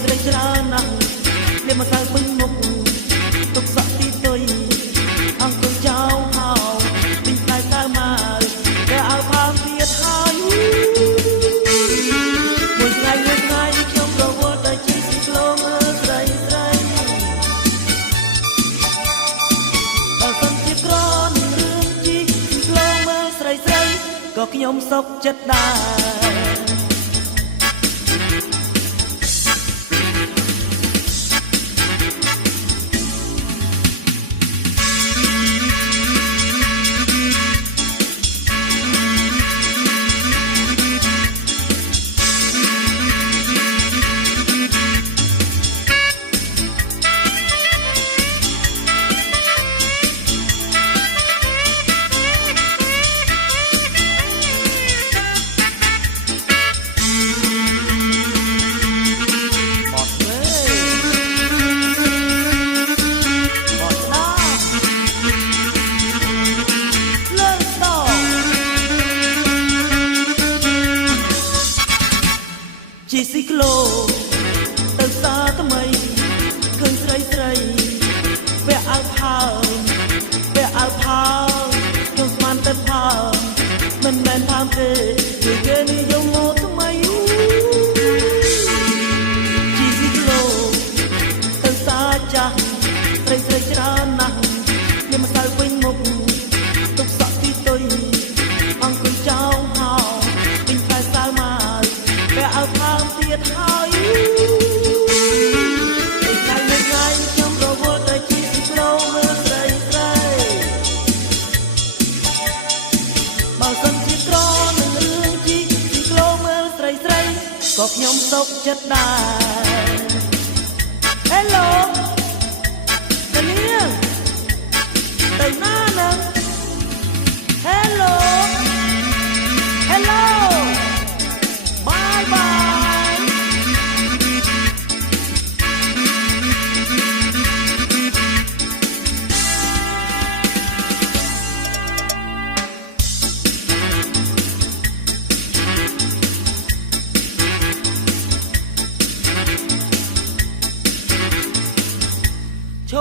ស្រីច្រើនណាស់លាមកសៅពេញមុខទុកសក់ទីទុយអង្គុយចោលហោទិញតែតើមកតែឲ្យផាមទៀតហើយមួយថ្ងៃខ្ញុំរវល់តែជីស៊ីក្លូមើលស្រីបើសិនជាក្រនឹងរឿងជីស៊ីក្លូមើលស្រីក៏ខ្ញុំសុខចិត្តដែរជីស៊ីក្លូទៅសាថ្មីឃើញស្រីពាក់អាវផើខ្ញុំស្មានតែផើមិនមែនផើទេគឺគេនិយមមកថ្មីជីស៊ីក្លូទៅសាចាស់ស្រីច្រើនណាស់ខ្ញុំមិនសូវពេញមុខទុកសក់ទីទុយអង្គុយចោលហោទិញតែសាវមកតែឲ្យផើទៀតហើយថ្ងៃខ្ញុំរវល់តែជីស៊ីក្លូមើលស្រីបើសិនជាក្រនឹងរឿងជីស៊ីក្លូមើលស្រីក៏ខ្ញុំសុខចិត្តដែរ Hello តានាងទៅណានឹង Hello Bye bye โช